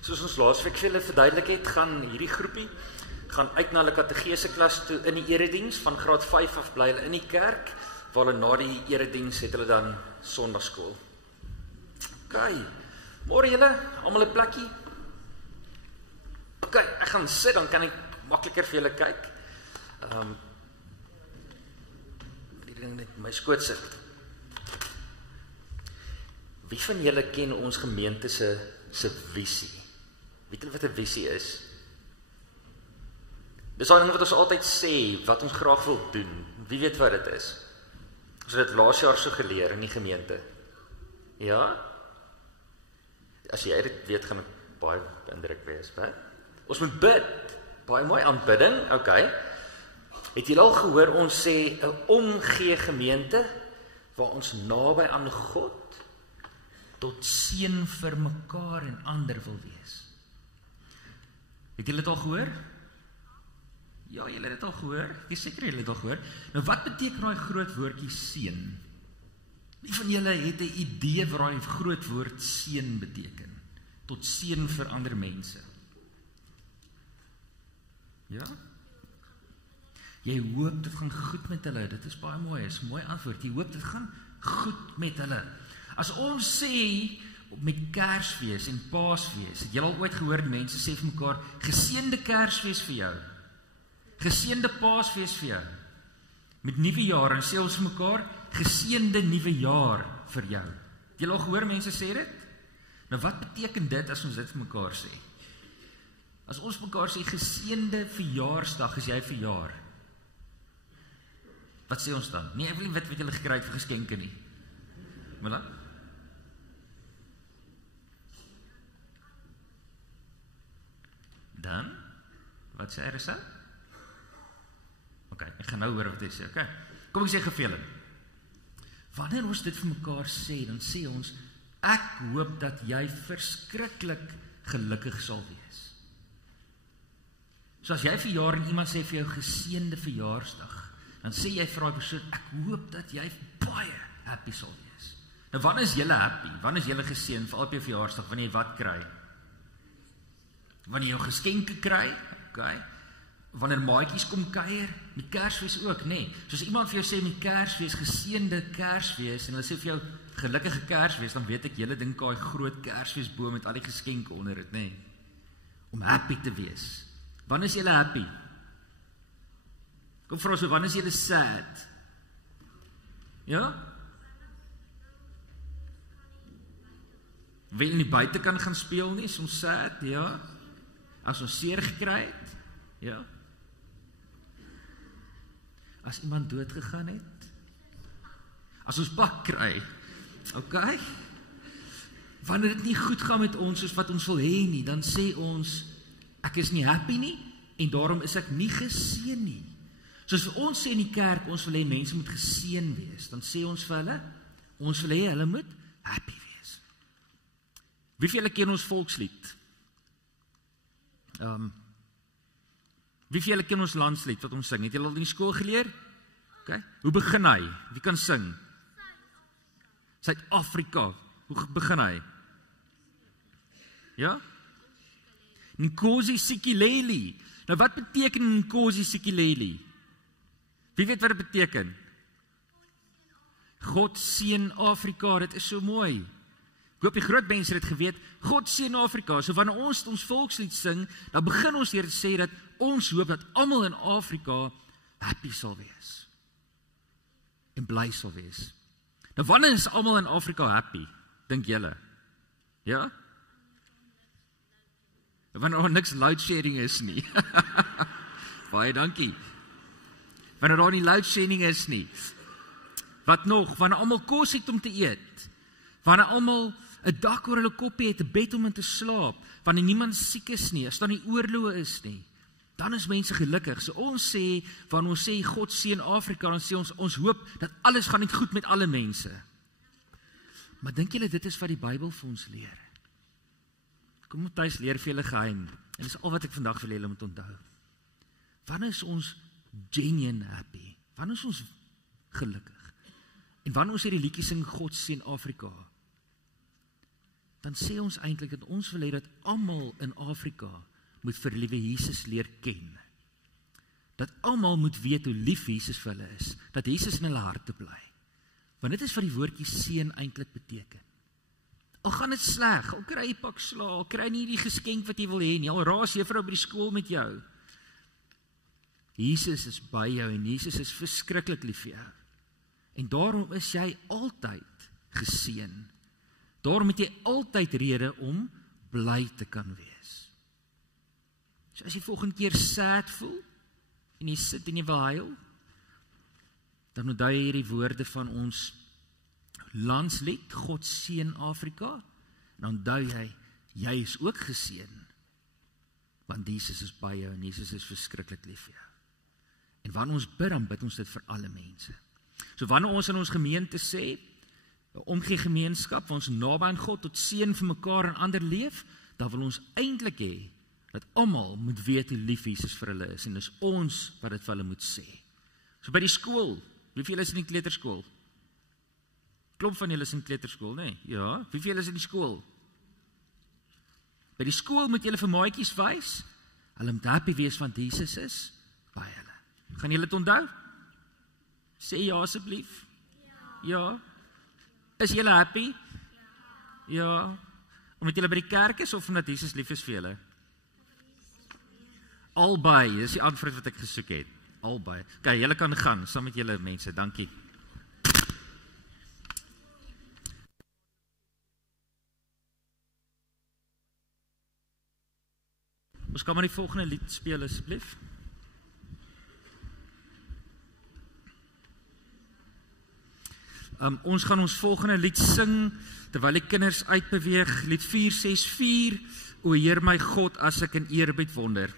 Soos ons laasweek vir julle verduidelik het, gaan hierdie groepie gaan uit na hulle kategese klas toe in die erediens. Van graad 5 af bly hulle in die kerk, waar hulle na die erediens het hulle dan sondagskool. Ok, môre julle, almal 'n plekkie? Ok, ek gaan sit, dan kan ek makliker vir julle kyk. Die ding net my skoot sit. Wie van julle ken ons gemeente se visie? Weet julle wat 'n visie is? Dis daai ding wat ons altyd sê, wat ons graag wil doen. Wie weet wat dit is? Ons het dit laas jaar so geleer in die gemeente. Ja? As jy dit weet, gaan ek baie beïndruk wees, hè? Ons moet bid. Baie mooi, aanbidding, okay. Het julle al gehoor ons sê 'n omgee gemeente waar ons naby aan God tot seën vir mekaar en ander wil wees? Het julle dit al gehoor? Ja, julle het dit al gehoor. Ek is seker julle het dit al gehoor. Nou wat beteken daai groot woordjie seën? Wie van julle het 'n idee wat daai groot woord seën beteken? Tot seën vir ander mense. Ja? Jy hoop dit gaan goed met hulle. Dit is baie mooi, is 'n mooi antwoord. Jy hoop dit gaan goed met hulle. As ons sê met Kersfees en Paasfees, het jy al ooit gehoor mense sê vir mekaar, geseënde Kersfees vir jou, geseënde Paasfees vir jou, met nuwe jaar, en sê ons vir mekaar, geseënde nuwe jaar vir jou. Het jy al gehoor mense sê dit? Nou wat beteken dit as ons dit vir mekaar sê? As ons mekaar sê, geseënde verjaarsdag, as jy verjaar, wat sê ons dan? Nee, ek wil nie weet wat julle gekry het vir geskenke nie. Maar dan? Dan? Wat sê Erisa? Ok, ek gaan nou hoor wat hy sê. Ok, kom ek sê geveling. Wanneer ons dit vir mekaar sê, dan sê ons, ek hoop dat jy verskriklik gelukkig sal wees. So as jy verjaar en iemand sê vir jou geseënde verjaarsdag, dan sê jy vir daai persoon, ek hoop dat jy baie happy sal wees. Nou wanneer is julle happy? Wanneer is julle geseën vir op jou verjaarsdag, wanneer jy wat kry? Wanneer jy jou geskenke kry, okay. Wanneer maatjies kom kuier, met Kersfees ook, nee. Soos iemand vir jou sê met Kersfees, geseënde Kersfees, en hulle sê vir jou gelukkige Kersfees, dan weet ek julle dink daai groot Kersfeesboom met al die geskenke onder dit, nee. Om happy te wees. Wanneer is julle happy? Kom vra so, wanneer is julle sad? Ja? Wil nie buite kan gaan speel nie, soms sad, ja. As ons seer gekry het, ja. As iemand dood gegaan het, as ons pak kry, okay. Wanneer dit nie goed gaan met ons soos wat ons wil hê nie, dan sê ons, ek is nie happy nie, en daarom is ek nie geseën nie. Soos ons sê in die kerk, ons wil hê mense moet geseën wees, dan sê ons vir hulle, ons wil hê hulle moet happy wees. Wie van julle ken ons volkslied? Wie van julle ken ons landslied wat ons sing? Het julle al in die skool geleer? Okay. Hoe begin hy? Wie kan sing? Suid-Afrika. Hoe begin hy? Ja? Nkosi Sikeleli. Nou wat beteken Nkosi Sikeleli? Wie weet wat dit beteken? God seën Afrika, dit is so mooi. Ek hoop die groot mense het geweet, God seën Afrika. So wanneer ons volkslied sing, dan begin ons hier te sê dat ons hoop dat almal in Afrika happy sal wees. En bly sal wees. Nou wanneer is almal in Afrika happy? Dink julle? Ja? Wanneer daar niks load shedding is nie. Baie dankie. Wanneer daar nie load shedding is nie. Wat nog? Wanneer almal kos het om te eet. Wanneer almal 'n dak oor hulle koppe het, 'n bed om in te slaap. Wanneer niemand siek is nie, as daar nie oorloë is nie. Dan is mense gelukkig. So ons sê, wanneer ons sê God seën Afrika, dan sê ons hoop dat alles gaan net goed met alle mense. Maar dink julle dit is wat die Bybel vir ons leer? Kom Matthys leer vir julle geheim. En dis al wat ek vandag wil hê julle moet onthou. Wanneer is ons genuine happy? Wanneer is ons gelukkig? En wanneer ons hierdie liedjie sing, God seën Afrika, dan sê ons eintlik dat ons wil hê dat almal in Afrika moet vir liewe Jesus leer ken. Dat almal moet weet hoe lief Jesus vir hulle is, dat Jesus in hulle harte bly. Want dit is wat die woordjie seën eintlik beteken. Al gaan dit sleg, al kry jy pak sla, al kry jy nie die geskenk wat jy wil hê nie, al raas juffrou by die skool met jou. Jesus is by jou en Jesus is verskriklik lief vir jou. En daarom is jy altyd geseën. Daarom het jy altyd rede om bly te kan wees. So as jy volgende keer sad voel, en jy sit en jy wil huil, dan onthou jy hierdie woorde van ons landslied, God seën Afrika, en onthou jy is ook geseën, want Jesus is by jou en Jesus is verskriklik lief vir jou. En wanneer ons bid, dan bid ons dit vir alle mense. So wanneer ons in ons gemeente sê, omgee gemeenskap, waar ons naby aan God tot seën vir mekaar en ander leef, dan wil ons eintlik hê, dat almal moet weet hoe lief Jesus vir hulle is, en dis ons wat dit vir hulle moet sê. So by die skool, wie van julle is in die kleuterskool? Klomp van julle is in kleuterskool, nee? Ja, wie van julle is in die skool? By die skool moet julle vir maatjies wys, hulle moet happy wees want Jesus is by hulle. Gaan julle dit onthou? Sê ja asseblief. Ja. Is julle happy? Ja. Omdat julle by die kerk is of omdat Jesus lief is vir julle? Albei, dis die antwoord wat ek gesoek het. Albei. Okay, julle kan gaan, saam met julle mense, dankie. Ons kan maar die volgende lied speel asseblief. Ons gaan ons volgende lied sing, terwyl die kinders uitbeweeg, lied 464, O Heer my God, as ek in eerbied wonder.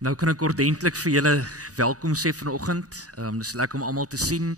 Nou kan ek ordentlik vir julle welkom sê vanoggend. Dis lekker om almal te sien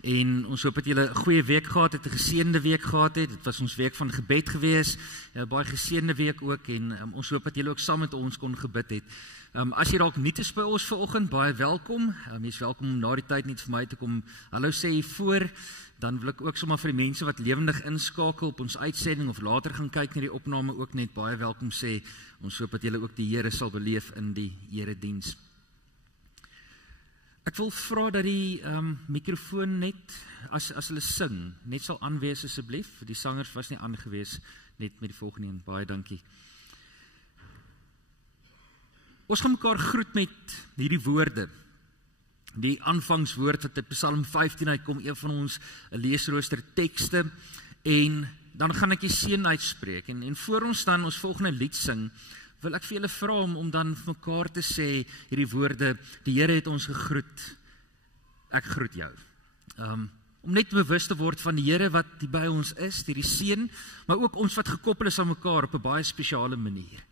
En ons hoop dat julle 'n goeie week gehad het, 'n geseënde week gehad het. Dit was ons week van gebed gewees, 'n baie geseënde week ook, en ons hoop dat julle ook saam met ons kon gebid het. As jy dalk nuut is by ons vanoggend, baie welkom. Jy is welkom om na die tyd net vir my te kom hallo sê hier voor. Dan wil ek ook sommer vir die mense wat lewendig inskakel op ons uitsending of later gaan kyk na die opname ook net baie welkom sê. Ons hoop dat julle ook die Here sal beleef in die erediens. Ek wil vra dat die mikrofoon net, as hulle sing, net sal aanwees asseblief. Die sangers was nie aangewees, net met die volgende een. Baie dankie. Ons gaan mekaar groet met hierdie woorde. Die aanvangswoord wat in Psalm 15 uitkom, een van ons leesrooster tekste, en dan gaan ek die seën uitspreek. En voor ons dan ons volgende lied sing, wil ek vir julle vra om dan vir mekaar te sê hierdie woorde, die Here het ons gegroet, ek groet jou. Om net bewus te word van die Here wat by ons is, hierdie seën, maar ook ons wat gekoppel is aan mekaar op 'n baie spesiale manier.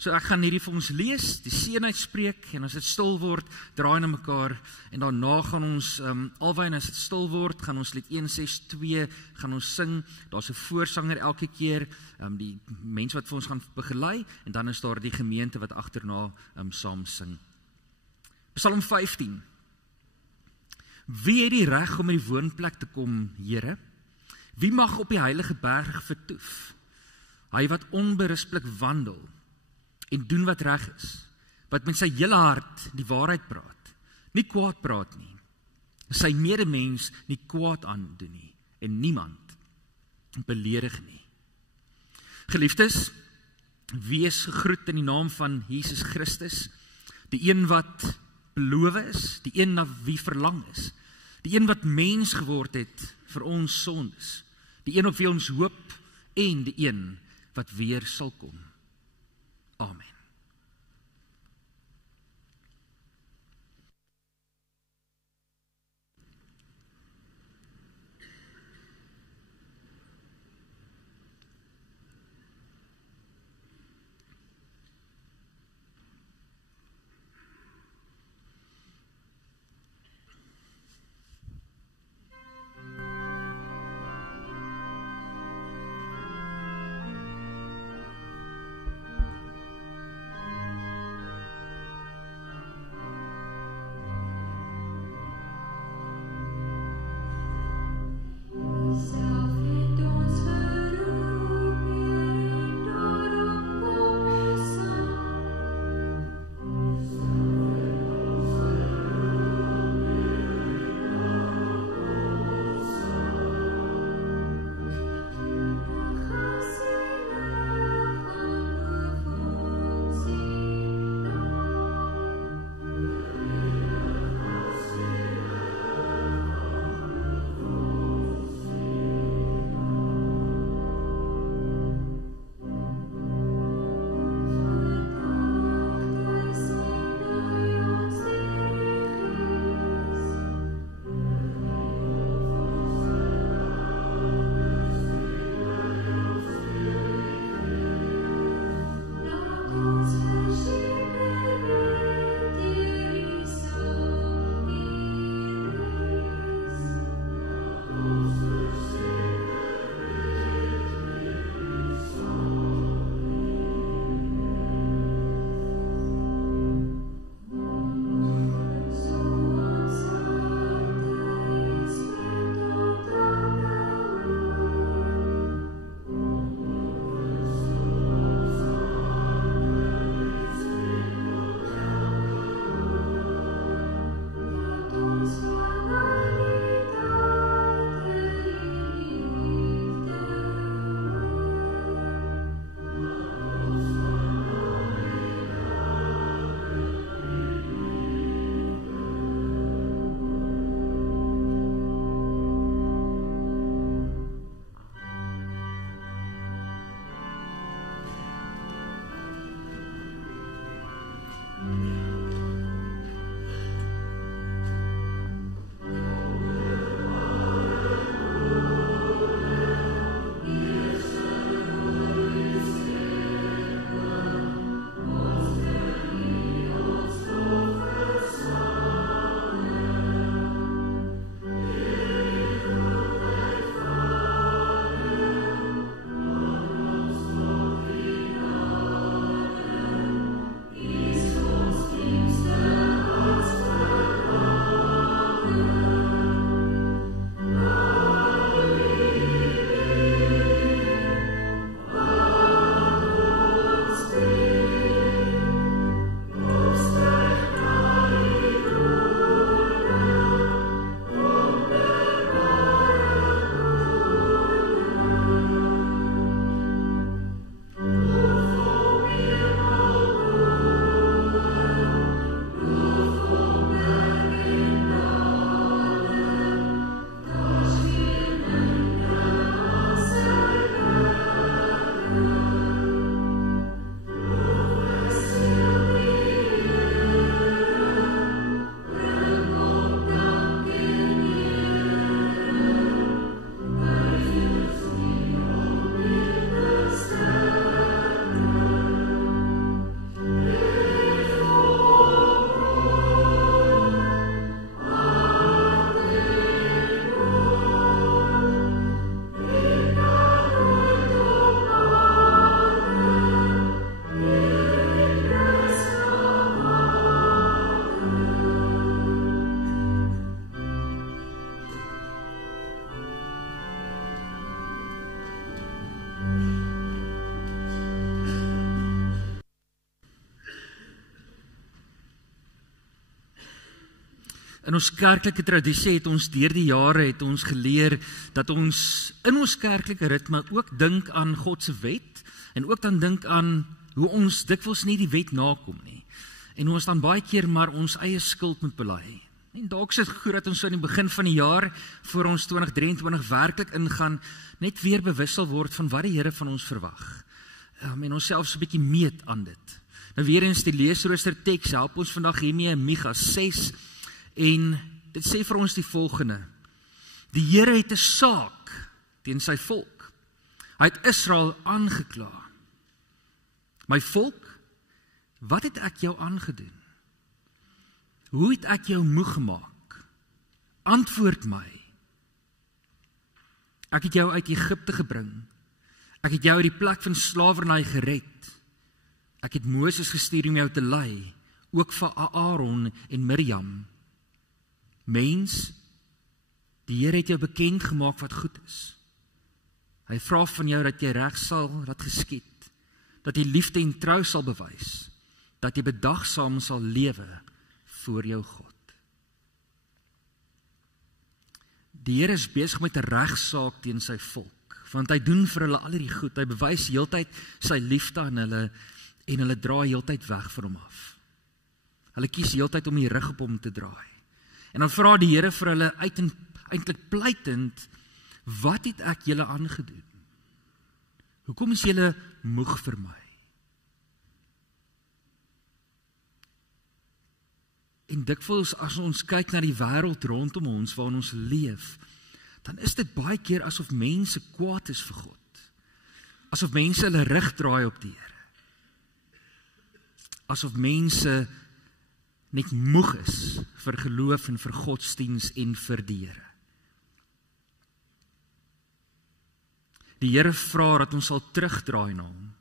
So ek gaan hierdie vir ons lees, die seën uitspreek, en as dit stil word, draai na mekaar, en daarna gaan ons, alwaar as dit stil word, gaan ons lied 162, gaan ons sing, daar's 'n voorsanger elke keer, die mense wat vir ons gaan begelei, en dan is daar die gemeente wat agterna saam sing. Psalm 15. Wie het die reg om in die woonplek te kom, Here? Wie mag op die heilige berg vertoef? Hy wat onberisplik wandel, en doen wat reg is, wat met sy hele hart die waarheid praat, nie kwaad praat nie, sy medemens nie kwaad aandoen nie, en niemand beledig nie. Geliefdes, wees gegroet in die naam van Jesus Christus, die een wat beloof is, die een na wie verlang is, die een wat mens geword het vir ons sondes, die een op wie ons hoop, en die een wat weer sal kom. Amen. In ons kerklike tradisie het ons deur die jare het ons geleer dat ons in ons kerklike ritme ook dink aan God se wet en ook dan dink aan hoe ons dikwels nie die wet nakom nie. En ons dan baie keer maar ons eie skuld moet bely. En dalk is dit goed dat ons so in die begin van die jaar voor ons 2023 werklik ingaan, net weer bewus sal word van wat die Here van ons verwag. En ons selfs 'n bietjie meet aan dit. Nou weer eens die leesrooster teks help ons vandag hiermee in Micha 6 en dit sê vir ons die volgende: Die Here het 'n saak teen sy volk. Hy het Israel aangekla. My volk, wat het ek jou aangedoen? Hoe het ek jou moeg gemaak? Antwoord my. Ek het jou uit Egipte gebring. Ek het jou uit die plek van slawerny gered. Ek het Moses gestuur om jou te lei, ook vir Aaron en Miriam. Mens, die Here het jou bekend gemaak wat goed is. Hy vra van jou dat jy reg sal laat geskied, dat jy liefde en trou sal bewys, dat jy bedagsaam sal lewe voor jou God. Die Here is besig met 'n regsaak teen sy volk, want hy doen vir hulle al hierdie goed. Hy bewys heeltyd sy liefde aan hulle en hulle draai heeltyd weg van hom af. Hulle kies heeltyd om die rug op hom te draai. En dan vra die Here vir hulle eintlik pleitend, wat het ek julle aangedoen? Hoekom is julle moeg vir my? En dikwels as ons kyk na die wêreld rondom ons waarin ons leef, dan is dit baie keer asof mense kwaad is vir God. Asof mense hulle rug draai op die Here. Asof mense net moeg is vir geloof en vir godsdiens en vir die Here. Die Here vra dat ons sal terugdraai na hom.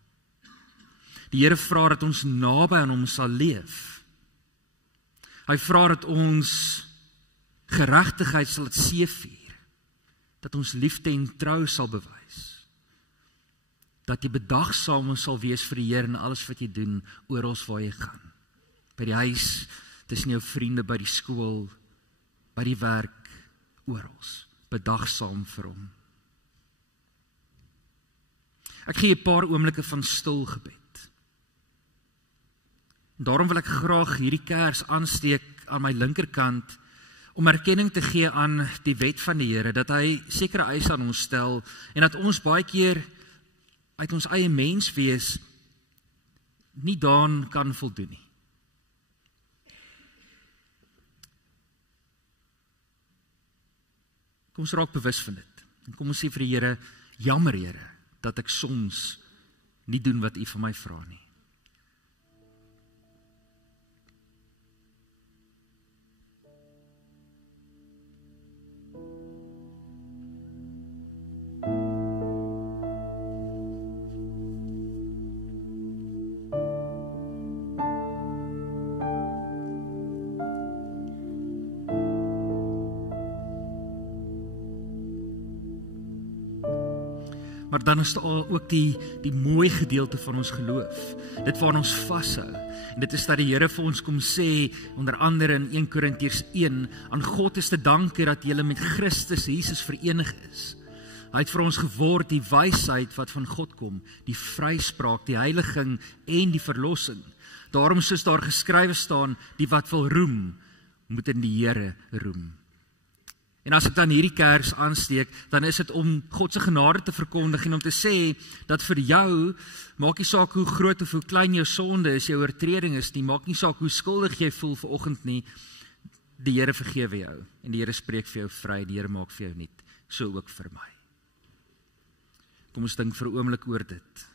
Die Here vra dat ons naby aan hom sal leef. Hy vra dat ons geregtigheid sal seëvier, dat ons liefde en trou sal bewys, dat jy bedagsaam sal wees vir die Here in alles wat jy doen, oral waar jy gaan, by die huis, tussen jou vriende, by die skool, by die werk, oral, bedagsaam vir hom. Ek gee 'n paar oomblikke van stil gebed. Daarom wil ek graag hierdie kers aansteek aan my linkerkant om erkenning te gee aan die wet van die Here, dat hy sekere eise aan ons stel en dat ons baie keer uit ons eie menswees nie daaraan kan voldoen nie. Kom ons raak bewus van dit. En kom ons sê vir die Here, jammer Here, dat ek soms nie doen wat U van my vra nie. Maar dan is daar ook die mooi gedeelte van ons geloof. Dit waar ons vashou. En dit is dat die Here vir ons kom sê, onder andere in 1 Korintiërs 1, aan God is te danke dat julle met Christus Jesus verenig is. Hy het vir ons geword die wysheid wat van God kom, die vryspraak, die heiliging en die verlossing. Daarom soos daar geskrywe staan, die wat wil roem, moet in die Here roem. En as ek dan hierdie kers aansteek, dan is dit om God se genade te verkondig en om te sê dat vir jou, maak nie saak hoe groot of hoe klein jou sonde is, jou oortreding is nie, maak nie saak hoe skuldig jy voel vanoggend nie, die Here vergewe jou en die Here spreek vir jou vry, die Here maak vir jou nuut, so ook vir my. Kom ons dink vir 'n oomblik oor dit.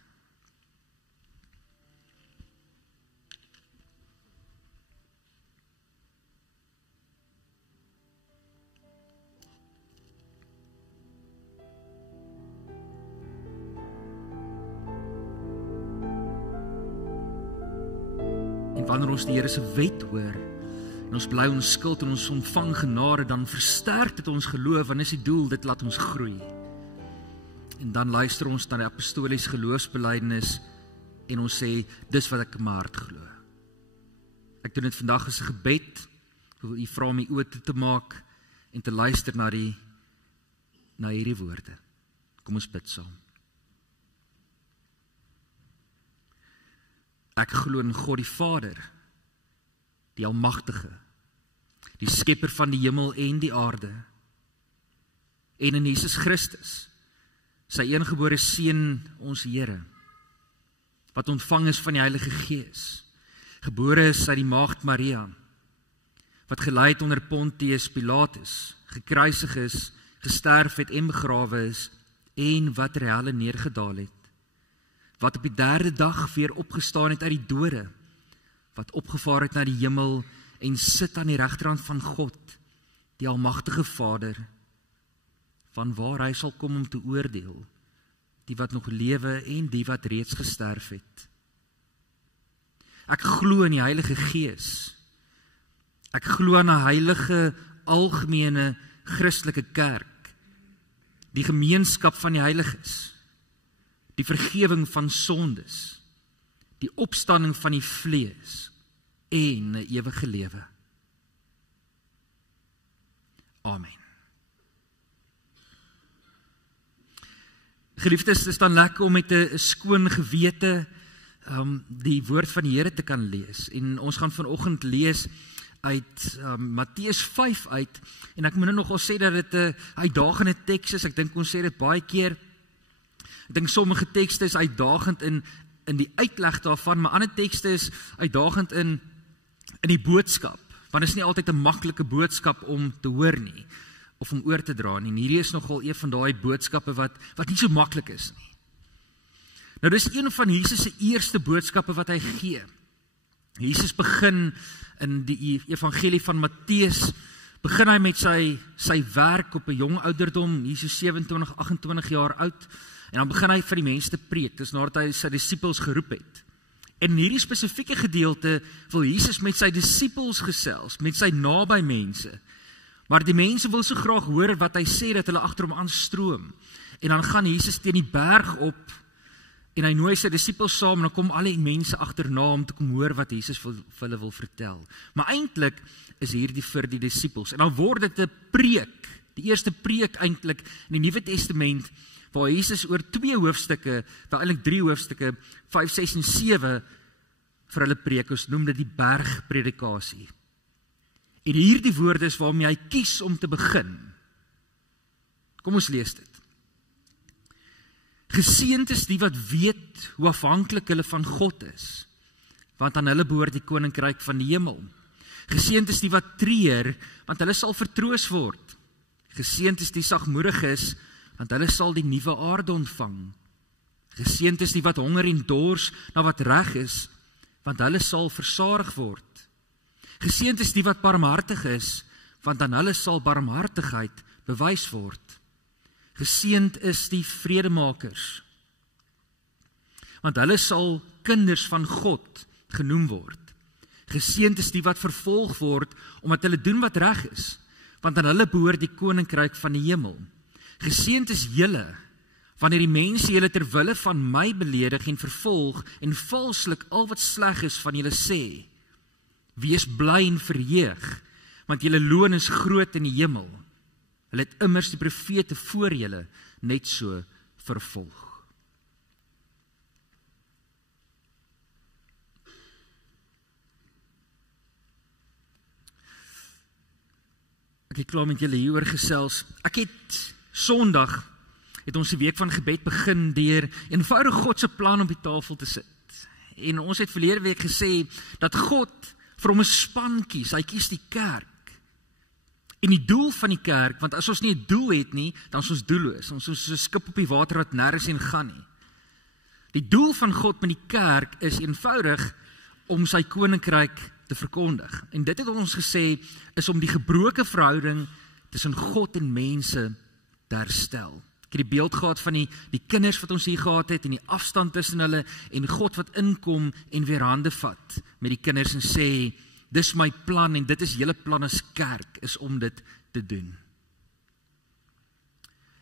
En wanneer ons die Here se wet hoor, en ons bly ons skuld en ons ontvang genade, dan versterk dit ons geloof, want is die doel, dit laat ons groei. En dan luister ons na die apostoliese geloofsbelijdenis, en ons sê, dis wat ek in my hart glo. Ek doen dit vandag as 'n gebed, Ek wil u vra om die oë toe te maak en te luister na hierdie woorde. Kom ons bid saam. Ek glo in God die Vader, die Almagtige, die skepper van die hemel en die aarde, en in Jesus Christus, sy engebore Seun, ons Here, wat ontvang is van die Heilige Gees, gebore is uit die maagd Maria, wat gelei het onder Pontius Pilatus, gekruisig is, gesterf het en begrawe is, en wat ter helle neergedaal het, wat op die 3de dag weer opgestaan het uit die dode, wat opgevaar het na die hemel en sit aan die regterhand van God, die Almagtige Vader, van waar hy sal kom om te oordeel, die wat nog lewe en die wat reeds gesterf het. Ek glo in die Heilige Gees. Ek glo aan 'n heilige, algemene, Christelike kerk, die gemeenskap van die heiliges, die vergewing van sondes, die opstanding van die vlees en 'n ewige lewe. Amen. Geliefdes, dit is dan lekker om met 'n skoon gewete die woord van die Here te kan lees. En ons gaan vanoggend lees uit Matteus 5 uit, en ek moet nou nogal sê dat dit 'n uitdagende teks is. Ek dink ons sê dit baie keer. Ek dink sommige tekste is uitdagend in die uitleg daarvan, maar ander tekste is uitdagend in die boodskap, want dit is nie altyd 'n maklike boodskap om te hoor nie, of om oor te dra nie. En hierdie is nogal een van daai boodskappe wat nie so maklik is nie. Nou, dis een van Jesus se eerste boodskappe wat hy gee. Jesus begin in die evangelie van Matteus, begin hy met sy werk op 'n jong ouderdom, Jesus 27, 28 jaar oud, en dan begin hy vir die mense te preek, dis nadat hy sy disippels geroep het. En in hierdie spesifieke gedeelte wil Jesus met sy disippels gesels, met sy naby mense, maar die mense wil so graag hoor wat hy sê, dat hulle agter hom aanstroom. En dan gaan Jesus teen die berg op, en hy nooi sy disippels saam, en dan kom al die mense agterna om te kom hoor wat Jesus vir hulle wil vertel. Maar eintlik is hierdie vir die disippels. En dan word dit 'n preek, die eerste preek eintlik in die Nuwe Testament, waar Jesus oor 2 hoofstukke, wel eintlik 3 hoofstukke, 5, 6 en 7 vir hulle preek. Ons noem dit die bergpredikasie. En hierdie woorde is waarmee hy kies om te begin. Kom ons lees dit. Geseënd is die wat weet hoe afhanklik hulle van God is, want aan hulle behoort die koninkryk van die hemel. Geseënd is die wat treur, want hulle sal vertroos word. Geseënd is die sagmoediges, want hulle sal die nuwe aarde ontvang. Geseënd is die wat honger en dors na wat reg is, want hulle sal versadig word. Geseënd is die wat barmhartig is, want aan hulle sal barmhartigheid bewys word. Geseënd is die vredemakers, want hulle sal kinders van God genoem word. Geseënd is die wat vervolg word, omdat hulle doen wat reg is, want aan hulle behoort die koninkryk van die hemel. Geseënd is julle, wanneer die mense julle ter wille van my beledig en vervolg, en valslik al wat sleg is van julle sê. Wees bly en verheug, want julle loon is groot in die hemel. Hulle het immers die profete voor julle net so vervolg. Ek het klaar met julle hieroor gesels. Sondag het ons die week van gebed begin deur eenvoudig God se plan op die tafel te sit. En ons het verlede week gesê dat God vir hom 'n span kies. Hy kies die kerk. En die doel van die kerk, want as ons nie 'n doel het nie, dan is ons doelloos. Ons is soos 'n skip op die water wat nêrens heen gaan nie. Die doel van God met die kerk is eenvoudig om sy koninkryk te verkondig. En dit het ons gesê is om die gebroke verhouding tussen God en mense te herstel. Ek het die beeld gehad van die kinders wat ons hier gehad het en die afstand tussen hulle en God wat inkom en weer hande vat met die kinders en sê, dis my plan en dit is julle plan as kerk, is om dit te doen.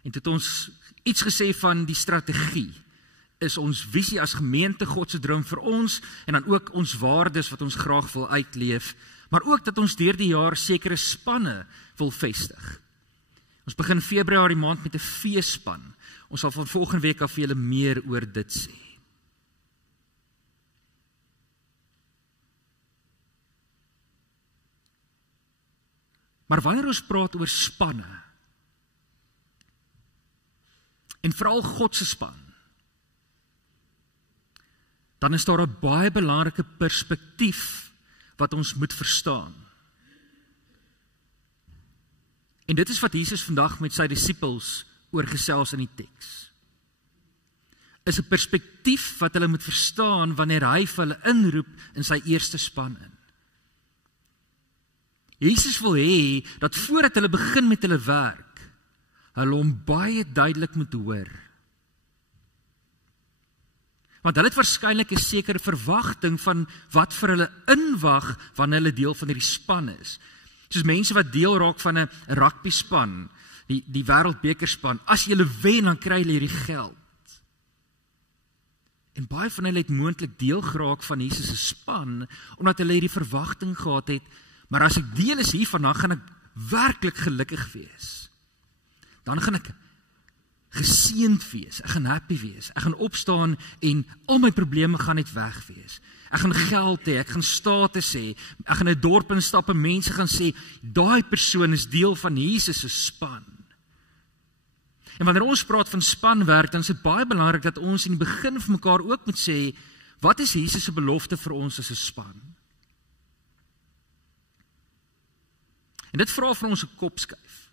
En het ons iets gesê van die strategie, is ons visie as gemeente, God se droom vir ons, en dan ook ons waardes wat ons graag wil uitleef, Maar ook dat ons deur die jaar sekere spanne wil vestig. Ons begin Februarie maand met 'n feesspan. Ons sal van volgende week af vir julle meer oor dit sê. Maar wanneer ons praat oor spanne, en veral God se span, dan is daar 'n baie belangrike perspektief wat ons moet verstaan. En dit is wat Jesus vandag met sy disippels oorgesels in die teks. Is 'n perspektief wat hulle moet verstaan wanneer hy vir hulle inroep in sy eerste span in. Jesus wil hê dat voordat hulle begin met hulle werk, hulle hom baie duidelik moet hoor. Want hulle het waarskynlik 'n sekere verwagting van wat vir hulle inwag wanneer hulle deel van hierdie span is. Soos mense wat deel raak van 'n rugby span, die wêreldbekerspan, as julle wen dan kry julle hierdie geld. En baie van hulle het moontlik deel geraak van Jesus se span omdat hulle hierdie verwagting gehad het, maar as ek deel is hiervan, dan gaan ek werklik gelukkig wees. Dan gaan ek geseënd wees, ek gaan happy wees, ek gaan opstaan en al my probleme gaan net weg wees. Ek gaan geld hê, ek gaan status hê, ek gaan 'n dorp instap en mense gaan sê, daai persoon is deel van Jesus se span. En wanneer ons praat van spanwerk, dan is dit baie belangrik dat ons in die begin vir mekaar ook moet sê, wat is Jesus se belofte vir ons as 'n span? En dit vra vir ons 'n kopskuif.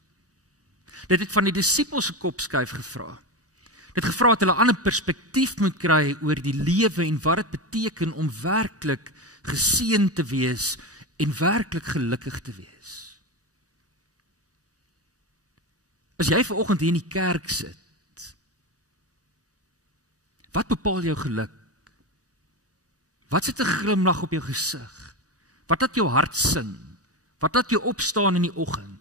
Dit het van die disippels se kopskuif gevra. Dit gevra dat hulle 'n ander perspektief moet kry oor die lewe en wat dit beteken om werklik geseënd te wees en werklik gelukkig te wees. As jy vanoggend hier in die kerk sit, wat bepaal jou geluk? Wat sit 'n glimlag op jou gesig? Wat laat jou hart sing? Wat laat jou opstaan in die oggend?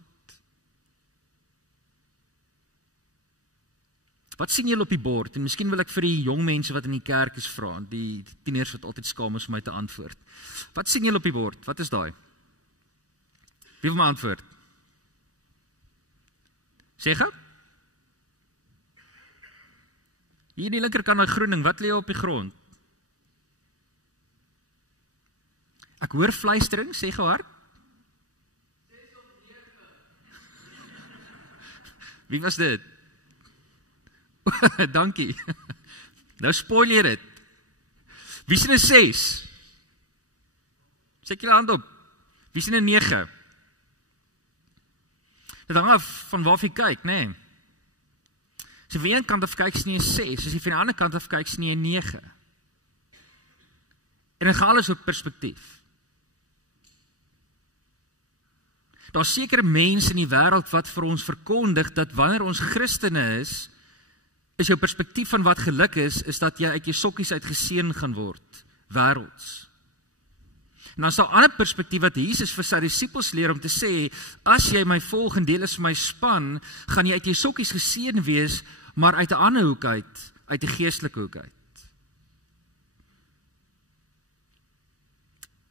Wat sien julle op die bord? En miskien wil ek vir die jong mense wat in die kerk is vra, die tieners wat altyd skaam is om my te antwoord. Wat sien julle op die bord? Wat is daai? Wie wil my antwoord? Sê gou? Hier in die linkerkant daai groen ding, wat lê op die grond? Ek hoor fluistering, sê gou hard. Wie was dit? Dankie. Nou spoil jy dit. Wie sien 'n 6? Sit julle hand op. Wie sien 'n 9? Dit hang af van waar jy kyk, né? Nee. As jy van die ene kant af kyk, sien jy 'n 6. As jy van die ander kant af kyk, sien jy 'n 9. En dit gaan alles op perspektief. Daar's sekere mense in die wêreld wat vir ons verkondig dat wanneer ons Christene is jou perspektief van wat geluk is dat jy uit jou sokkies uit geseën gaan word, wêrelds. En dan is daar 'n ander perspektief wat Jesus vir sy disippels leer om te sê, as jy my volg en deel is van my span, gaan jy uit jou sokkies geseën wees, maar uit 'n ander hoek uit 'n geestelike hoek uit.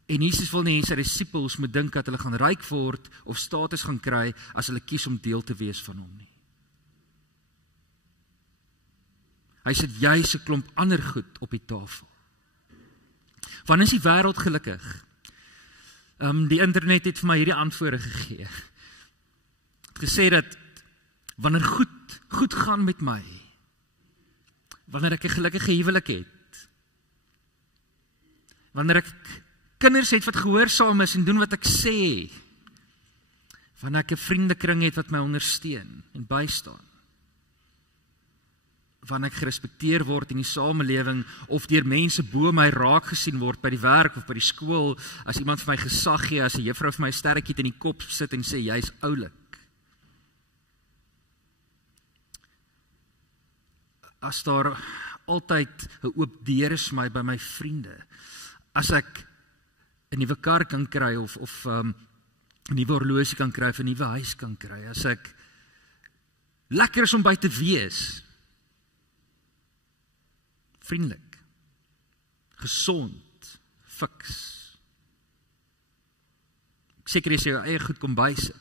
En Jesus wil nie hê sy disippels moet dink dat hulle gaan ryk word of status gaan kry as hulle kies om deel te wees van hom nie. Hy sit juis 'n klomp ander goed op die tafel. Wanneer is die wêreld gelukkig? Die internet het vir my hierdie antwoorde gegee. Het gesê dat wanneer goed gaan met my, wanneer ek 'n gelukkige huwelik het, wanneer ek kinders het wat gehoorsaam is en doen wat ek sê, wanneer ek 'n vriendekring het wat my ondersteun en bystaan, wanneer ek gerespekteer word in die samelewing of deur mense bo my raak gesien word by die werk of by die skool, as iemand vir my gesag gee, as 'n juffrou vir my sterretjie in die kop sit en sê jy's oulik. As daar altyd 'n oop deur is vir my by my vriende, as ek 'n nuwe kar kan kry of 'n nuwe horlosie kan kry of 'n nuwe huis kan kry, as ek lekker is om by te wees, vriendelik, gesond, fiks. seker jy jou eie goed kom bysit.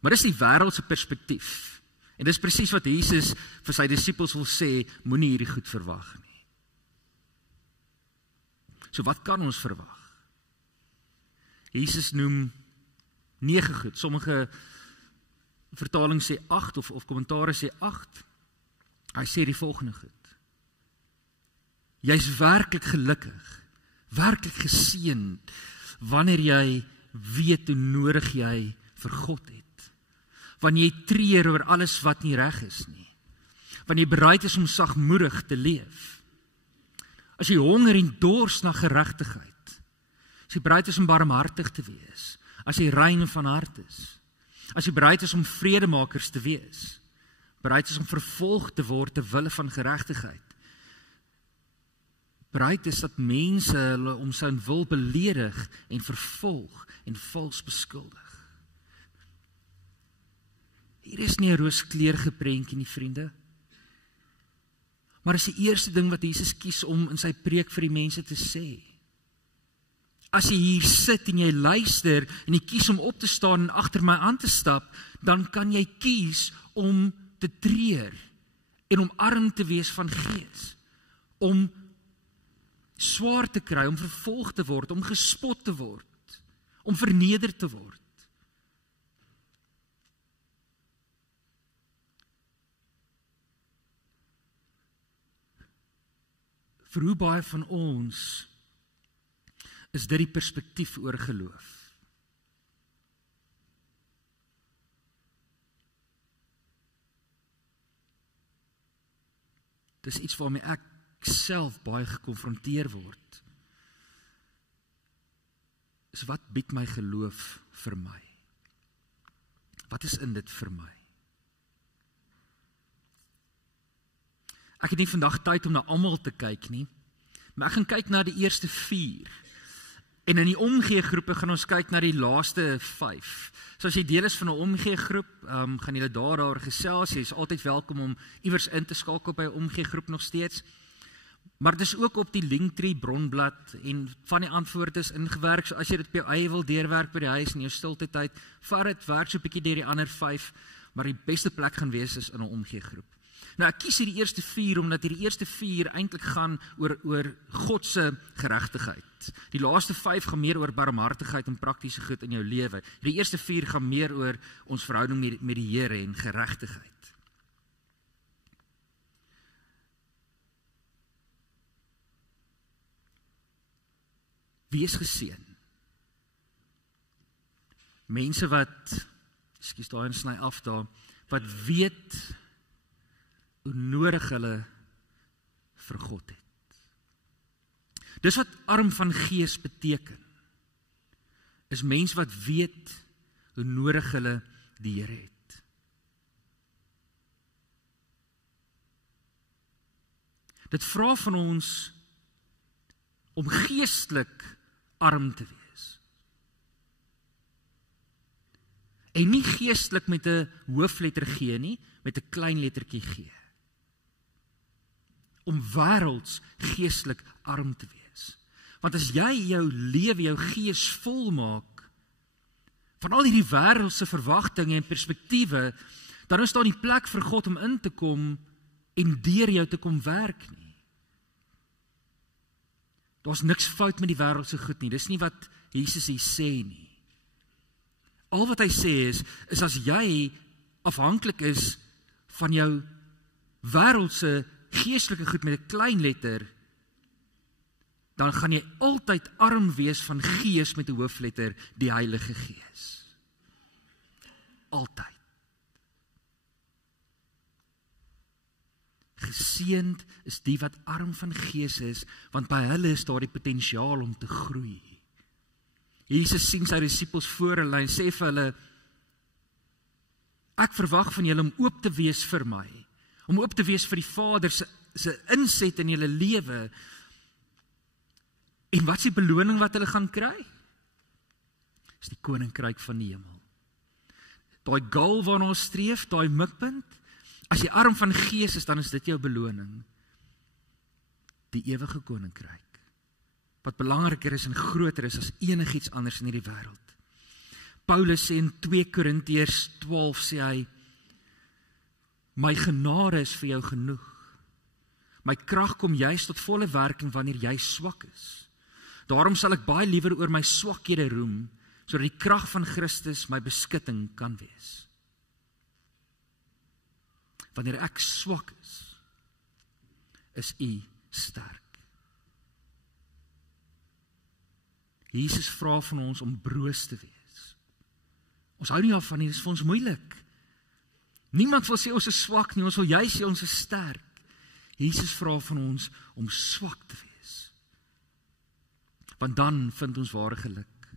Maar dis die wêreldse perspektief. En dis presies wat Jesus vir sy disippels wil sê, moenie hierdie goed verwag nie. So wat kan ons verwag? Jesus noem 9 goed. Sommige vertalings sê 8 of kommentare sê 8. Hy sê die volgende goed. Jy's werklik gelukkig, werklik geseënd wanneer jy weet hoe nodig jy vir God het. Wanneer jy treur oor alles wat nie reg is nie. Wanneer jy bereid is om sagmoedig te leef. As jy honger en dors na geregtigheid. As jy bereid is om barmhartig te wees. As jy rein van hart is. As jy bereid is om vredemakers te wees. Bereid is om vervolg te word ter wille van geregtigheid. Bereid is dat mense hulle om sy wil beledig en vervolg en vals beskuldig. Hier is nie 'n rooskleurige prentjie nie, vriende. Maar is die eerste ding wat Jesus kies om in sy preek vir die mense te sê. As jy hier sit en jy luister en jy kies om op te staan en agter my aan te stap, dan kan jy kies om te treur en om arm te wees van gees. Om swaar te kry, om vervolg te word, om gespot te word, om verneder te word. Vir hoe baie van ons is dit die perspektief oor geloof. Dis iets waarmee ek self baie gekonfronteer word. Is wat bied my geloof vir my? Wat is in dit vir my? Ek het nie vandag tyd om na almal te kyk nie, maar ek gaan kyk na die eerste 4. En in die omgeegroepe gaan ons kyk na die laaste 5. So as jy deel is van 'n omgeegroep, gaan julle daaroor gesels. Jy is altyd welkom om iewers in te skakel by 'n omgeegroep nog steeds. Maar dit is ook op die Linktree bronblad en van die antwoorde is ingewerk. So as jy dit op jou eie wil deurwerk by die huis in jou stilte tyd, vat dit, werk so 'n bietjie deur die ander 5, maar die beste plek gaan wees is in 'n omgeegroep. Nou ek kies hierdie eerste 4 omdat hierdie eerste 4 eintlik gaan oor God se geregtigheid. Die laaste 5 gaan meer oor barmhartigheid en praktiese goed in jou lewe. Die eerste 4 gaan meer oor ons verhouding met die Here en geregtigheid. Wie is geseën? Mense wat, ekskuus daai en sny af daar, wat weet hoe nodig hulle vir God het. Dis wat arm van gees beteken. Is mense wat weet hoe nodig hulle die Here het. Dit vra van ons om geestelik arm te wees. En nie geestelik met 'n hoofletter G nie, met 'n klein lettertjie G. Om wêrelds geestelik arm te wees. Want as jy jou lewe, jou gees volmaak van al hierdie wêreldse verwagtinge en perspektiewe, dan is daar nie plek vir God om in te kom en deur jou te kom werk nie. Daar's niks fout met die wêreldse goed nie. Dis nie wat Jesus hier sê nie. Al wat hy sê is as jy afhanklik is van jou wêreldse geestelike goed met 'n klein letter, dan gaan jy altyd arm wees van gees met 'n hoofletter, die Heilige Gees. Altyd. Geseënd is die wat arm van gees is, want by hulle is daar die potensiaal om te groei. Jesus sien sy disippels voor hulle en sê vir hulle, ek verwag van julle om oop te wees vir my, om oop te wees vir die Vader se inset in julle lewe. En wat is die beloning wat hulle gaan kry? Dis die koninkryk van die hemel. Daai goal waarna ons streef, daai mikpunt, as jy arm van gees is, dan is dit jou beloning. Die ewige koninkryk. Wat belangriker is en groter is as enigiets anders in hierdie wêreld. Paulus sê in 2 Korintiërs 12 sê hy, my genade is vir jou genoeg. My krag kom juis tot volle werking wanneer jy swak is. Daarom sal ek baie liewer oor my swakhede roem, sodat die krag van Christus my beskutting kan wees. Wanneer ek swak is u sterk. Jesus vra van ons om broos te wees. Ons hou nie daarvan nie, dit is vir ons moeilik. Niemand wil sê ons is swak nie, ons wil juist sê ons is sterk. Jesus vra van ons om swak te wees. Want dan vind ons ware geluk.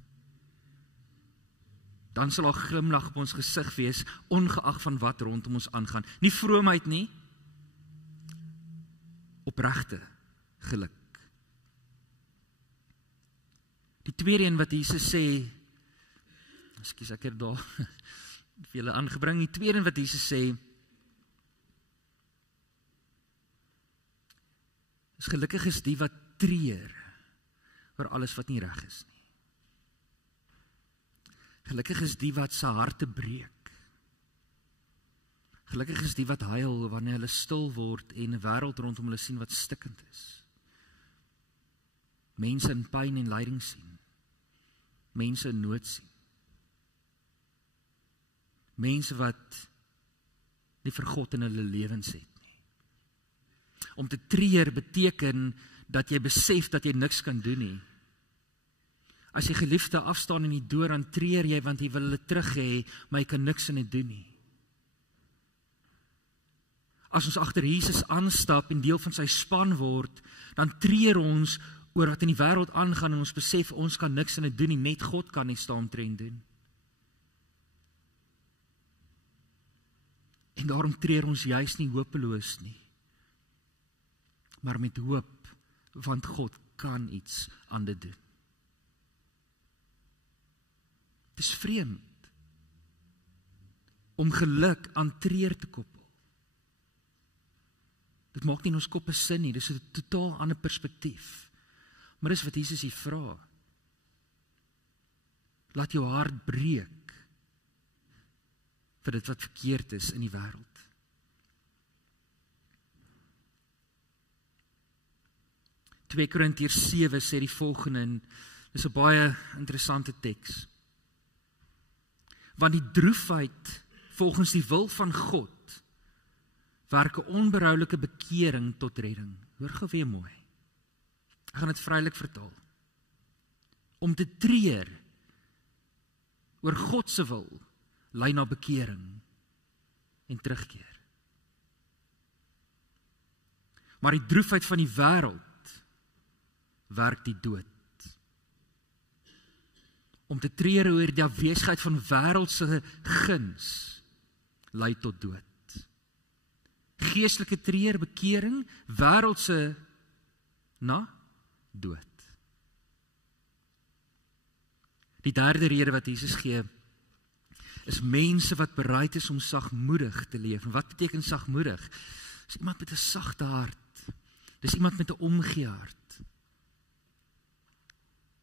Dan sal daar glimlag op ons gesig wees, ongeag van wat rondom ons aangaan. Nie vroomheid nie, opregte geluk. Die tweede een wat Jesus sê, ekskuus ek het daar vir julle aangebring, die tweede een wat Jesus sê, is gelukkig is die wat treur oor alles wat nie reg is nie. Gelukkig is die wat sy harte breek. Gelukkig is die wat huil wanneer hulle stil word en 'n wêreld rondom hulle sien wat stikkend is. Mense in pyn en lyding sien. Mense in nood sien. Mense wat nie vir God in hulle lewens het nie. Om te treur beteken dat jy besef dat jy niks kan doen nie. As jy geliefde afstaan in die dood, dan treur jy want jy wil hulle terug hê, maar jy kan niks in dit doen nie. As ons agter Jesus aanstap en deel van sy span word, dan treur ons oor wat in die wêreld aangaan en ons besef ons kan niks in dit doen nie, net God kan nie daaromtrent doen. En daarom treur ons juis nie hopeloos nie, maar met hoop, want God kan iets aan dit doen. Het is vreemd om geluk aan treur te koppel. Dit maak nie in ons koppe sin nie, dit is 'n totaal ander perspektief. Maar dis wat Jesus hier vra. Laat jou hart breek vir dit wat verkeerd is in die wêreld. Twee Korintiërs 7 sê die volgende, en dis 'n baie interessante teks. Want die droefheid volgens die wil van God werk 'n onberoulike bekering tot redding. Hoor gou weer mooi. Ek gaan dit vrylik vertaal. Om te treur oor God se wil lei na bekering en terugkeer. Maar die droefheid van die wêreld werk die dood. Om te treur oor die afwesigheid van wêreldse guns lei tot dood. Geestelike treur, bekering, wêreldse na dood. Die derde rede wat Jesus gee, is mense wat bereid is om sagmoedig te leef. En wat beteken sagmoedig? Dis iemand met 'n sagte hart. Dis iemand met 'n omgee hart.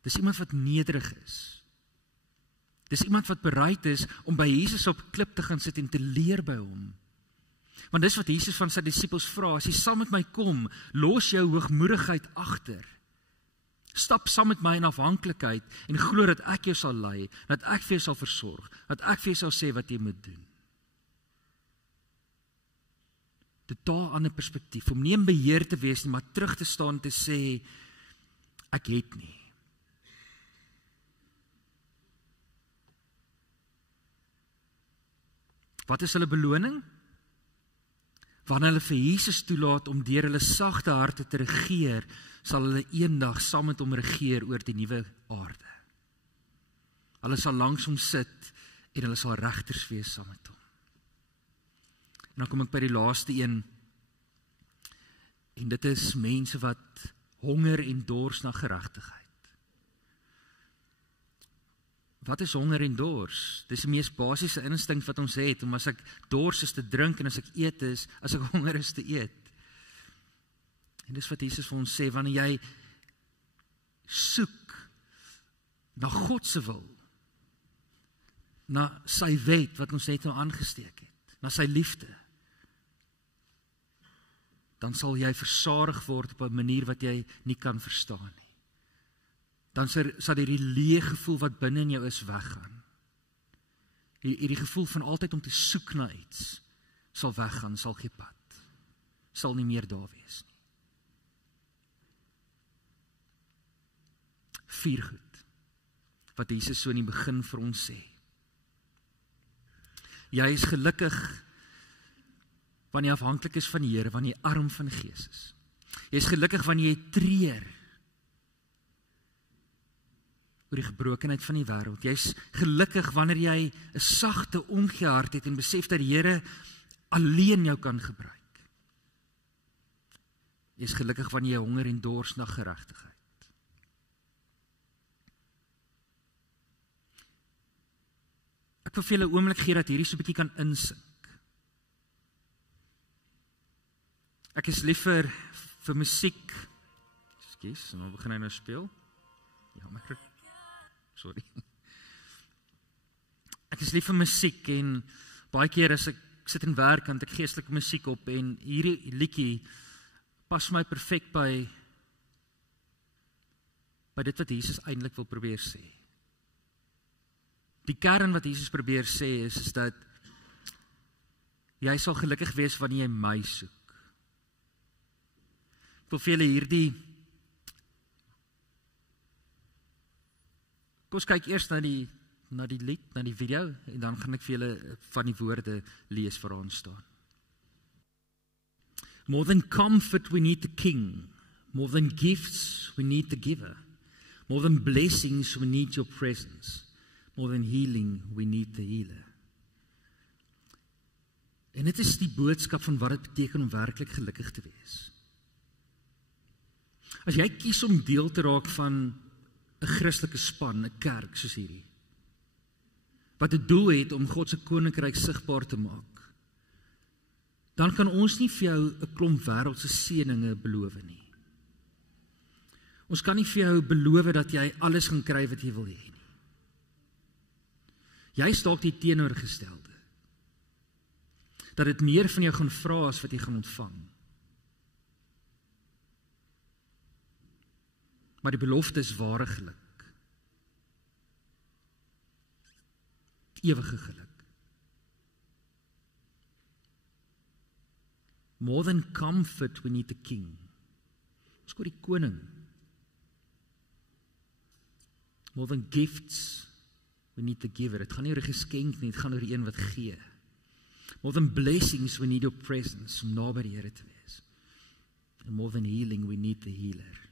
Dis iemand wat nederig is. Dis iemand wat bereid is om by Jesus op klip te gaan sit en te leer by hom. Want dis wat Jesus van sy disippels vra, as jy saam met my kom, los jou hoogmoedigheid agter. Stap saam met my in afhanklikheid en glo dat ek jou sal lei, dat ek vir jou sal versorg, dat ek vir jou sal sê wat jy moet doen. Totaal ander perspektief, om nie in beheer te wees nie, maar terug te staan en te sê, ek het nie. Wat is hulle beloning? Wanneer hulle vir Jesus toelaat om deur hulle sagte harte te regeer, sal hulle eendag saam met hom regeer oor die nuwe aarde. Hulle sal langs hom sit en hulle sal regters wees saam met hom. En dan kom ek by die laaste een. En dit is mense wat honger en dors na geregtigheid. Wat is honger en dors? Dis die mees basiese instink wat ons het, om as ek dors is te drink en as ek eet is, as ek honger is te eet. En dis wat Jesus vir ons sê, wanneer jy soek na God se wil, na sy wet wat ons net nou aangesteek het, na sy liefde, dan sal jy versadig word op 'n manier wat jy nie kan verstaan nie. Dan sal hierdie leë gevoel wat binne in jou is weggaan. Hierdie gevoel van altyd om te soek na iets, sal weggaan, sal gee pad. Sal nie meer daar wees nie. 4 goed, wat Jesus so in die begin vir ons sê. Jy is gelukkig, wanneer jy afhanklik is van die Here, wanneer jy arm van die Gees is. Jy is gelukkig wanneer jy treur oor die gebrokenheid van die wêreld. Jy is gelukkig wanneer jy 'n sagte omgee hart het en besef dat die Here alleen jou kan gebruik. Jy is gelukkig wanneer jy honger en dors na geregtigheid. Ek wil vir julle 'n oomblik gee dat hierdie so 'n bietjie kan insink. Ek is lief vir musiek. Ekskuus, nou begin hy nou speel. Ja, maar sorry. Ek is lief vir musiek en baie keer as ek sit en werk, dan het ek geestelike musiek op en hierdie liedjie pas my perfek by dit wat Jesus eintlik wil probeer sê. Die kern wat Jesus probeer sê is dat jy sal gelukkig wees wanneer jy my soek. Ek wil vir julle kom ons kyk eers na die lied, na die video, en dan gaan ek vir julle van die woorde lees vir ons staan. More than comfort we need the King, more than gifts we need the giver, more than blessings we need your presence, more than healing we need the healer. En dit is die boodskap van wat dit beteken om werklik gelukkig te wees. As jy kies om deel te raak van 'n Christelike span, 'n kerk soos hierdie, wat 'n doel het om God se koninkryk sigbaar te maak, dan kan ons nie vir jou 'n klomp wêreldse seëninge beloof nie. Ons kan nie vir jou beloof dat jy alles gaan kry wat jy wil hê nie. Jy is dalk die teenoorgestelde. Dat dit meer van jou gaan vra as wat jy gaan ontvang. Maar die belofte is ware geluk. Ewige geluk. More than comfort, we need the King. Ons koor die koning. More than gifts, we need the giver. Het gaan nie oor 'n geskenk nie, het gaan oor die een wat gee. More than blessings, we need your presence, om naby die Here te wees. And more than healing, we need the healer.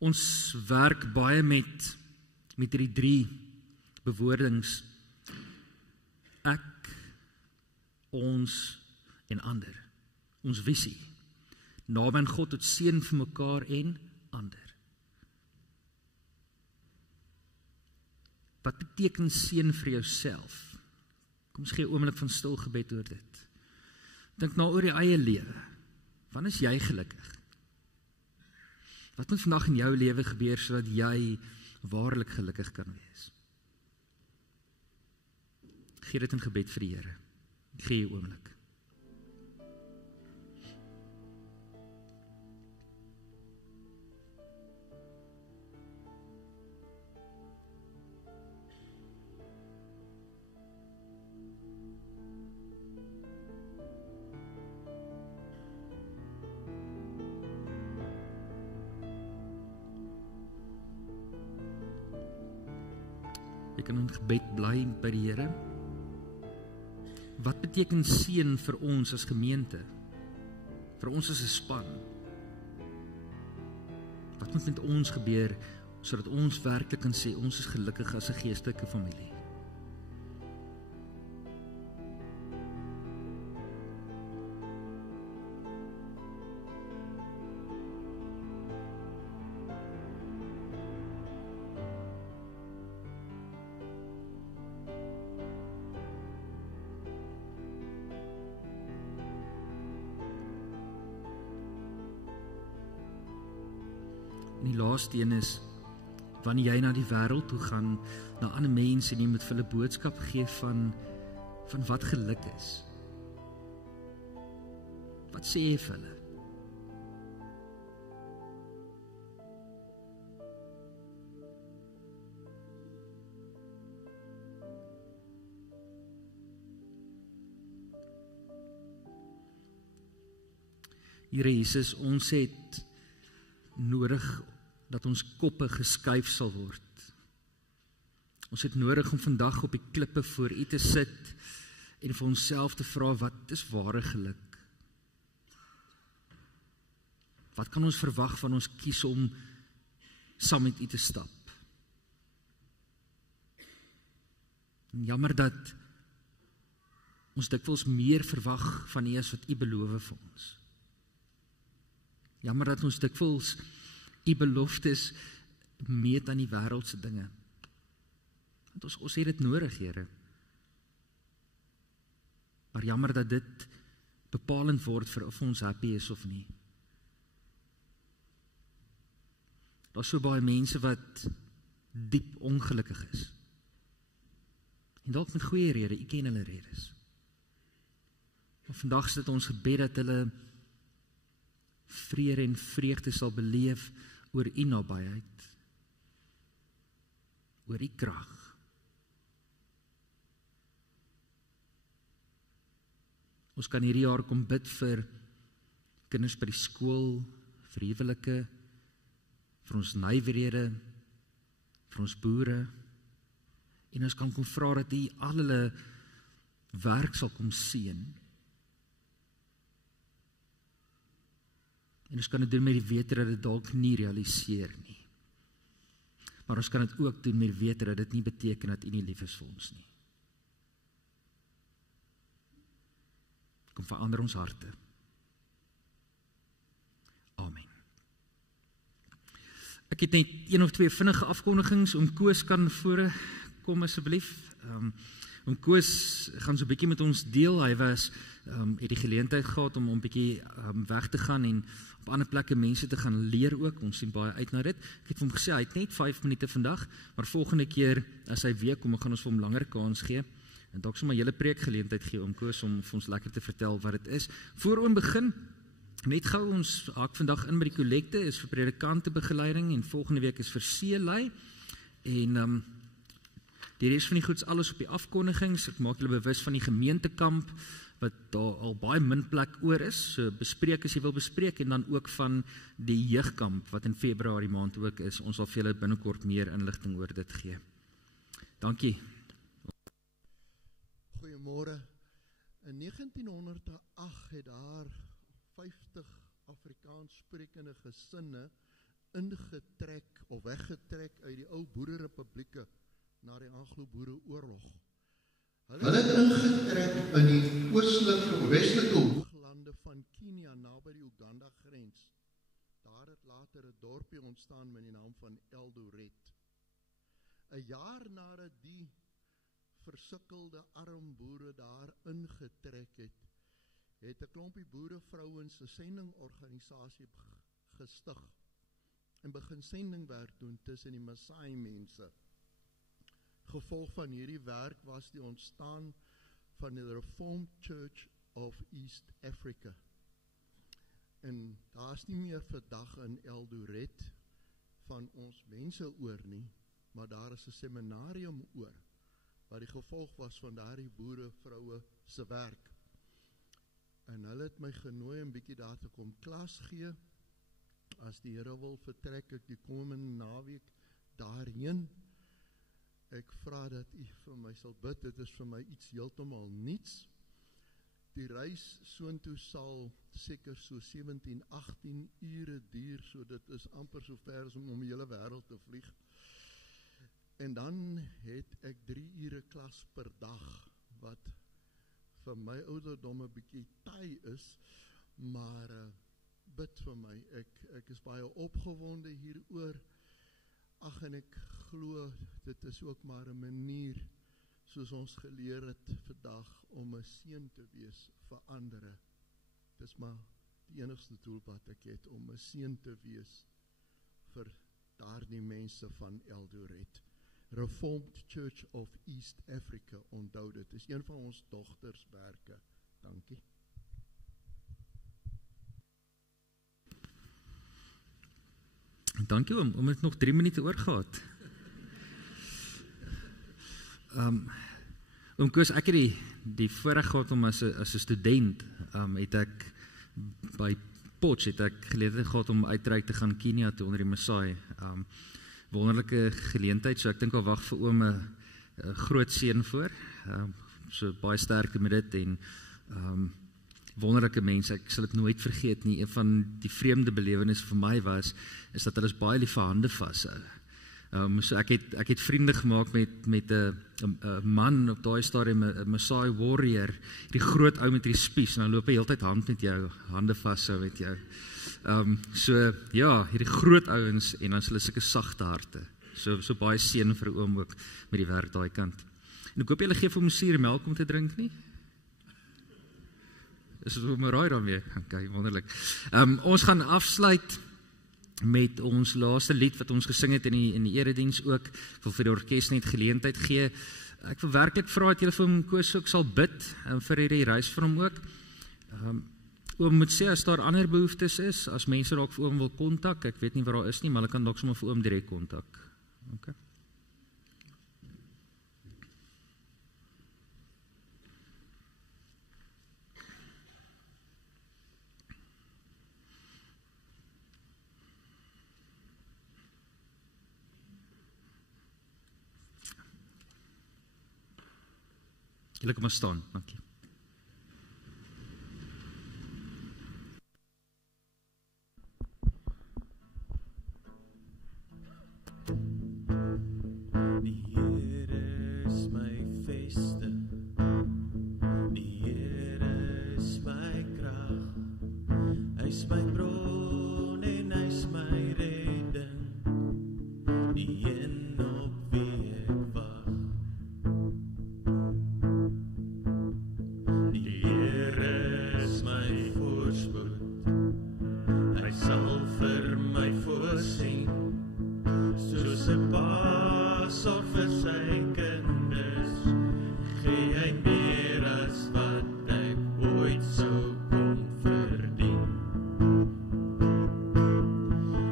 Ons werk baie met hierdie 3 bewoordings. Ek, ons en ander. Ons visie. Naby aan God tot seën vir mekaar en ander. Wat beteken seën vir jouself? Kom ons gee 'n oomblik van stil gebed oor dit. Dink nou oor die eie lewe. Wanneer is jy gelukkig? Wat moet vandag in jou lewe gebeur sodat jy waarlik gelukkig kan wees? Gee dit in gebed vir die Here. Gee jy oomblik. Jy kan in gebed bly by die Here. Wat beteken seën vir ons as gemeente? Vir ons as 'n span? Wat moet met ons gebeur sodat ons werklik kan sê ons is gelukkig as 'n geestelike familie? En die laaste een is, wanneer jy na die wêreld toe gaan, na ander mense en jy moet vir hulle boodskap gee van wat geluk is. Wat sê jy vir hulle? Here Jesus, ons het nodig dat ons koppe geskuif sal word. Ons het nodig om vandag op die klippe voor U te sit en vir onsself te vra, wat is ware geluk? Wat kan ons verwag van ons kies om saam met U te stap? En jammer dat ons dikwels meer verwag van U as wat U beloof vir ons. Jammer dat ons dikwels U beloftes meet aan die wêreldse dinge. Want ons het dit nodig, Here. Maar jammer dat dit bepalend word vir of ons happy is of nie. Daar is so baie mense wat diep ongelukkig is. En dalk met goeie rede, U ken hulle redes. Maar vandag is dit ons gebed dat hulle vrede en vreugde sal beleef oor U nabyheid, oor U krag. Ons kan hierdie jaar kom bid vir kinders by die skool, vir huwelike, vir ons nywerhede, vir ons boere, en ons kan kom vra dat U al hulle werk sal kom seën. En ons kan dit doen met die wete dat dit dalk nie realiseer nie. Maar ons kan dit ook doen met die wete dat dit nie beteken dat U nie lief is vir ons nie. Kom verander ons harte. Amen. Ek het net 1 of 2 vinnige afkondigings. Oom Koos kan vore kom asseblief. Oom Koos gaan so 'n bietjie met ons deel. Hy het die geleentheid gehad om 'n bietjie weg te gaan en op ander plekke mense te gaan leer ook. Ons sien baie uit na dit. Ek het vir hom gesê hy het net 5 minute vandag, maar volgende keer as hy weer kom, gaan ons vir hom langer kans gee. En dalk sommer 'n hele preekgeleentheid gee Oom Koos om vir ons lekker te vertel wat dit is. Voor oom begin, net gou, ons haak vandag in by die kollekte, is vir predikante begeleiding en volgende week is vir seelei. En die res van die goeds alles op die afkondigings. Ek maak julle bewus van die gemeentekamp wat daar al baie min plek oor is. So bespreek as jy wil bespreek, en dan ook van die jeugkamp wat in Februarie maand ook is. Ons sal vir julle binnekort meer inligting oor dit gee. Dankie. Goeiemôre. In 1908 het daar 50 Afrikaans sprekende gesinne ingetrek of weggetrek uit die ou boererepublieke na die Anglo-Boereoorlog. Hulle het ingetrek in die oostelike of westelike hooglande van Kenia naby die Uganda grens. Daar het later 'n dorpie ontstaan met die naam van Eldoret. 'n jaar nadat die versukkelde arm boere daar ingetrek het 'n klompie boerevrouens 'n sendingorganisasie gestig en begin sendingwerk doen tussen die Maasai mense. Gevolg van hierdie werk was die ontstaan van die Reformed Church of East Africa. En daar is nie meer vandag in Eldoret van ons mense oor nie, maar daar is 'n seminarium oor, wat die gevolg was van daardie boerevroue se werk. En hulle het my genooi om bietjie daar te kom klas gee. As die Here wil, vertrek ek die komende naweek daarheen. Ek vra dat u vir my sal bid, dit is vir my iets heeltemal niets. Die reis soontoe sal seker so 17-18 ure duur, so dit is amper so ver as om die hele wêreld te vlieg. En dan het ek 3 ure klas per dag, wat vir my ouderdom 'n bietjie taai is, maar bid vir my, ek is baie opgewonde hieroor. Ag, en ek glo, dit is ook maar 'n manier, soos ons geleer het vandag, om 'n seën te wees vir ander. Dis maar die enigste doel wat ek het, om 'n seën te wees vir daardie mense van Eldoret. Reformed Church of East Africa, onthou dit, is een van ons dogterswerke. Dankie. Dankie oom het nog 3 minute oorgehad. Oom Koos, ek het die voorreg gehad om as 'n student, het ek by Potch het ek geleentheid gehad om uitreik te gaan Kenia toe onder die Maasai. Wonderlike geleentheid, so ek dink al wag vir oom 'n groot seën voor. So baie sterkte met dit en wonderlike mense, ek sal dit nooit vergeet nie. Een van die vreemde belewennisse vir my is dat hulle baie lief vir hande vashou. So ek het vriende gemaak met 'n man op daai stadium, 'n Maasai warrior, die groot ou met die spies, en dan loop hy heeltyd hand met jou, hande vashou met jou. So ja, hierdie groot ouens, en dan is hulle sulke sagte harte. So baie seën vir oom ook met die werk daai kant. En ek hoop julle gee vir hom suur melk om te drink nie. Is dit oom raai dan weer? Okay, wonderlik. Ons gaan afsluit met ons laaste lied wat ons gesing het in die erediens ook. Ek wil vir die orkes net geleentheid gee. Ek wil werklik vra dat julle vir hom Koos ook sal bid vir hierdie reis vir hom ook. Oom moet sê as daar ander behoeftes is, as mense dalk vir oom wil kontak, ek weet nie waar daar is nie, maar hulle kan dalk sommer vir oom direk kontak. Okay. Julle kom maar staan, dankie. Die Here is my vesting, die Here is my krag, hy is my bron en hy is my redding, die een op wie ek wag. Die Here is my voorspoed, hy sal vir my voorsien, soos 'n pa sorg vir sy kinders, gee hy meer as wat ek ooit sou kon verdien.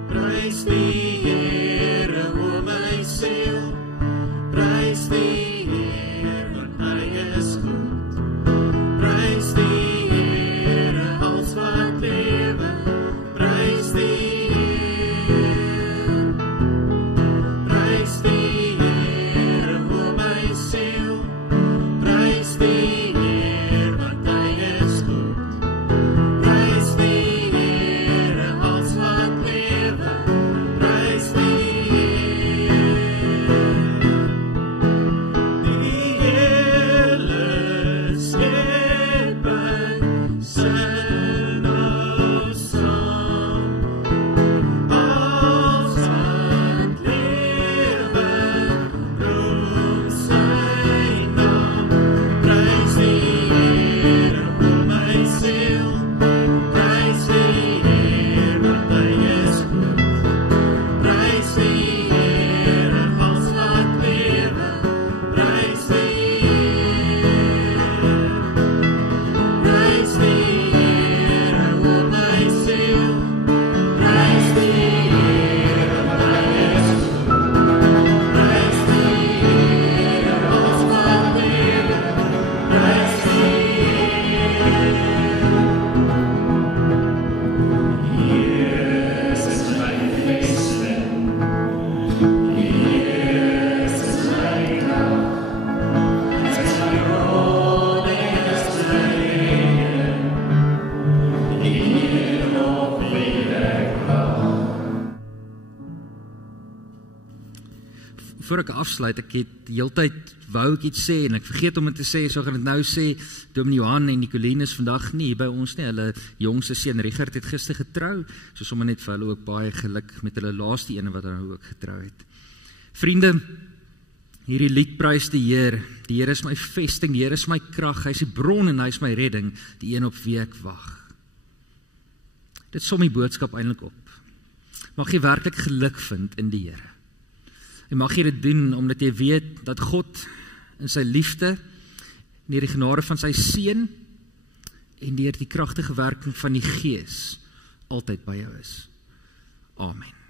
Prys die Here, o my siel, prys die Here, want hy is goed. Prys die Here, als wat lewe, prys die voor ek afsluit, ek het heeltyd wou ek iets sê en ek vergeet om dit te sê, so gaan dit nou sê. Dominee Johan en Nicoline is vandag nie hier by ons nie. Hulle jongste seun Richard het gister getrou, so sommer net vir hulle ook baie geluk met hulle laaste ene wat nou ook getrou het. Vriende, hierdie lied prys die Here. Die Here is my vesting, die Here is my krag, hy is die bron en hy is my redding, die een op wie ek wag. Dit som die boodskap eintlik op. mag jy werklik geluk vind in die Here. En mag jy dit doen, omdat jy weet, dat God in sy liefde, en deur die genade van sy Seun, en deur die kragtige werking van die Gees, altyd by jou is. Amen.